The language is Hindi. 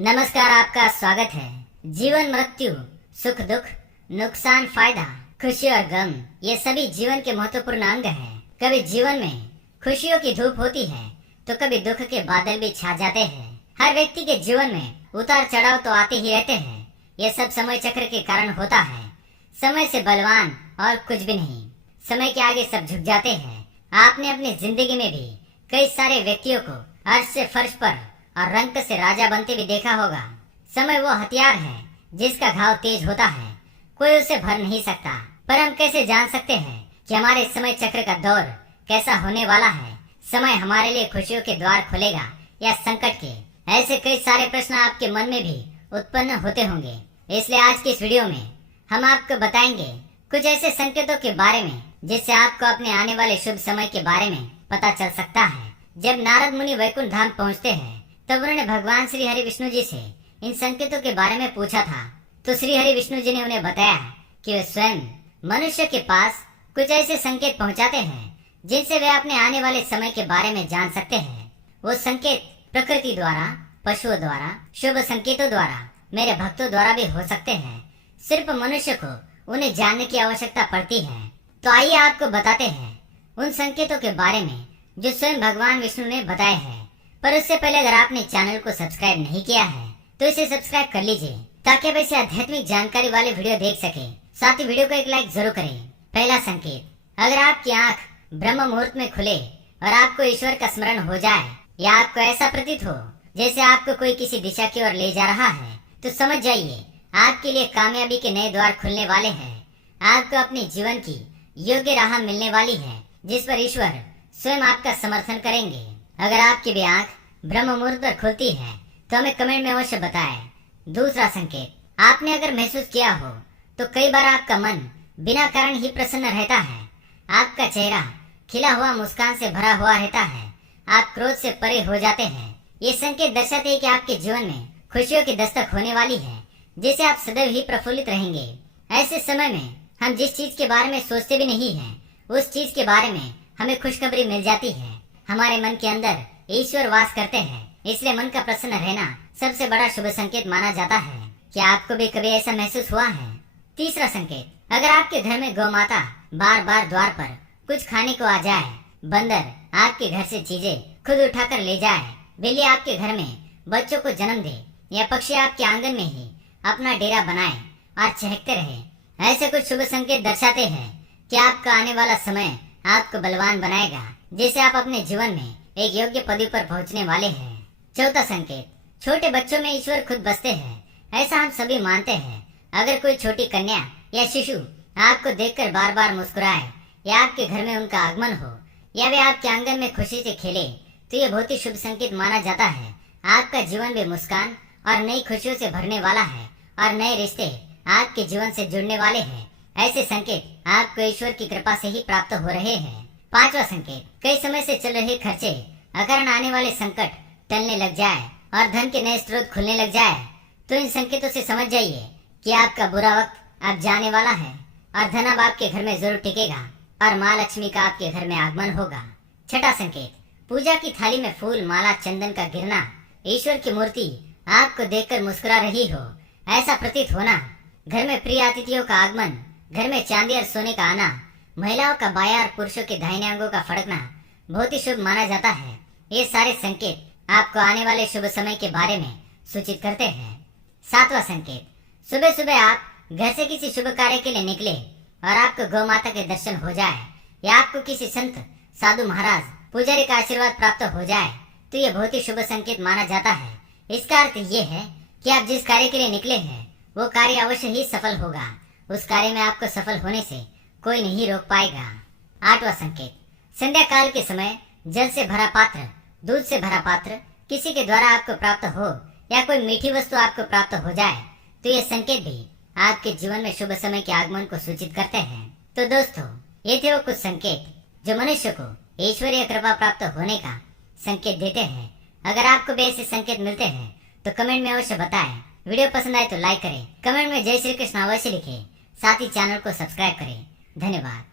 नमस्कार, आपका स्वागत है। जीवन मृत्यु, सुख दुख, नुकसान फायदा, खुशी और गम, ये सभी जीवन के महत्वपूर्ण अंग हैं। कभी जीवन में खुशियों की धूप होती है तो कभी दुख के बादल भी छा जाते हैं। हर व्यक्ति के जीवन में उतार चढ़ाव तो आते ही रहते हैं। ये सब समय चक्र के कारण होता है। समय से बलवान और कुछ भी नहीं। समय के आगे सब झुक जाते हैं। आपने अपनी जिंदगी में भी कई सारे व्यक्तियों को अर्श से फर्श पर और रंक से राजा बनते भी देखा होगा। समय वो हथियार है जिसका घाव तेज होता है, कोई उसे भर नहीं सकता। पर हम कैसे जान सकते हैं कि हमारे समय चक्र का दौर कैसा होने वाला है? समय हमारे लिए खुशियों के द्वार खोलेगा या संकट के? ऐसे कई सारे प्रश्न आपके मन में भी उत्पन्न होते होंगे। इसलिए आज की इस वीडियो में हम आपको बताएंगे कुछ ऐसे संकेतों के बारे में जिससे आपको अपने आने वाले शुभ समय के बारे में पता चल सकता है। जब नारद मुनि वैकुंठ धाम पहुँचते हैं तब उन्होंने भगवान श्री हरि विष्णु जी से इन संकेतों के बारे में पूछा था। तो श्री हरि विष्णु जी ने उन्हें बताया कि वे स्वयं मनुष्य के पास कुछ ऐसे संकेत पहुंचाते हैं जिनसे वे अपने आने वाले समय के बारे में जान सकते हैं। वो संकेत प्रकृति द्वारा, पशुओं द्वारा, शुभ संकेतों द्वारा, मेरे भक्तों द्वारा भी हो सकते हैं। सिर्फ मनुष्य को उन्हें जानने की आवश्यकता पड़ती है। तो आइए आपको बताते हैं उन संकेतों के बारे में जो स्वयं भगवान विष्णु ने बताए हैं। पर उससे पहले अगर आपने चैनल को सब्सक्राइब नहीं किया है तो इसे सब्सक्राइब कर लीजिए ताकि आप ऐसे आध्यात्मिक जानकारी वाले वीडियो देख सके। साथ ही वीडियो को एक लाइक जरूर करें। पहला संकेत, अगर आपकी आंख ब्रह्म मुहूर्त में खुले और आपको ईश्वर का स्मरण हो जाए या आपको ऐसा प्रतीत हो जैसे आपको कोई किसी दिशा की ओर ले जा रहा है तो समझ जाइए आपके लिए कामयाबी के नए द्वार खुलने वाले हैं। आपको अपने जीवन की योग्य राह मिलने वाली है जिस पर ईश्वर स्वयं आपका समर्थन करेंगे। अगर आपकी भी आंख ब्रह्म मुहूर्त पर खुलती है तो हमें कमेंट में अवश्य बताएं। दूसरा संकेत, आपने अगर महसूस किया हो तो कई बार आपका मन बिना कारण ही प्रसन्न रहता है। आपका चेहरा खिला हुआ मुस्कान से भरा हुआ रहता है। आप क्रोध से परे हो जाते हैं। ये संकेत दर्शाते हैं कि आपके जीवन में खुशियों की दस्तक होने वाली है जिससे आप सदैव ही प्रफुल्लित रहेंगे। ऐसे समय में हम जिस चीज के बारे में सोचते भी नहीं है उस चीज के बारे में हमें खुशखबरी मिल जाती है। हमारे मन के अंदर ईश्वर वास करते हैं, इसलिए मन का प्रसन्न रहना सबसे बड़ा शुभ संकेत माना जाता है। क्या आपको भी कभी ऐसा महसूस हुआ है? तीसरा संकेत, अगर आपके घर में गौ माता बार बार द्वार पर कुछ खाने को आ जाए, बंदर आपके घर से चीजें खुद उठाकर ले जाए, बिल्ली आपके घर में बच्चों को जन्म दे या पक्षी आपके आंगन में ही अपना डेरा बनाए और चहकते रहे, ऐसे कुछ शुभ संकेत दर्शाते हैं कि आपका आने वाला समय आपको बलवान बनाएगा जिससे आप अपने जीवन में एक योग्य पद पर पहुंचने वाले हैं। चौथा संकेत, छोटे बच्चों में ईश्वर खुद बसते हैं, ऐसा हम सभी मानते हैं। अगर कोई छोटी कन्या या शिशु आपको देखकर बार बार मुस्कुराए या आपके घर में उनका आगमन हो या वे आपके आंगन में खुशी से खेले तो ये बहुत ही शुभ संकेत माना जाता है। आपका जीवन भी मुस्कान और नई खुशियों से भरने वाला है और नए रिश्ते आपके जीवन से जुड़ने वाले हैं। ऐसे संकेत आपको ईश्वर की कृपा से ही प्राप्त हो रहे हैं। पांचवा संकेत, कई समय से चल रहे खर्चे अकारण आने वाले संकट टलने लग जाए और धन के नए स्रोत खुलने लग जाए तो इन संकेतों से समझ जाइए कि आपका बुरा वक्त अब जाने वाला है और धन अब आपके घर में जरूर टिकेगा और माँ लक्ष्मी का आपके घर में आगमन होगा। छठा संकेत, पूजा की थाली में फूल, माला, चंदन का गिरना, ईश्वर की मूर्ति आपको देखकर मुस्कुरा रही हो ऐसा प्रतीत होना, घर में प्रिय अतिथियों का आगमन, घर में चांदी और सोने का आना, महिलाओं का बायां और पुरुषों के दाहिने अंगों का फड़कना बहुत ही शुभ माना जाता है। ये सारे संकेत आपको आने वाले शुभ समय के बारे में सूचित करते हैं। सातवां संकेत, सुबह सुबह आप घर से किसी शुभ कार्य के लिए निकले और आपको गौ माता के दर्शन हो जाए या आपको किसी संत, साधु महाराज, पुजारी का आशीर्वाद प्राप्त हो जाए तो ये बहुत ही शुभ संकेत माना जाता है। इसका अर्थ ये है कि आप जिस कार्य के लिए निकले हैं वो कार्य अवश्य ही सफल होगा। उस कार्य में आपको सफल होने से कोई नहीं रोक पाएगा। आठवां संकेत, संध्या काल के समय जल से भरा पात्र, दूध से भरा पात्र किसी के द्वारा आपको प्राप्त हो या कोई मीठी वस्तु आपको प्राप्त हो जाए तो ये संकेत भी आपके जीवन में शुभ समय के आगमन को सूचित करते हैं। तो दोस्तों, ये थे वो कुछ संकेत जो मनुष्य को ईश्वरीय कृपा प्राप्त होने का संकेत देते हैं। अगर आपको भी ऐसे संकेत मिलते हैं तो कमेंट में अवश्य बताएं। वीडियो पसंद आए तो लाइक करें, कमेंट में जय श्री कृष्ण अवश्य लिखें। साथ ही चैनल को सब्सक्राइब करें। धन्यवाद।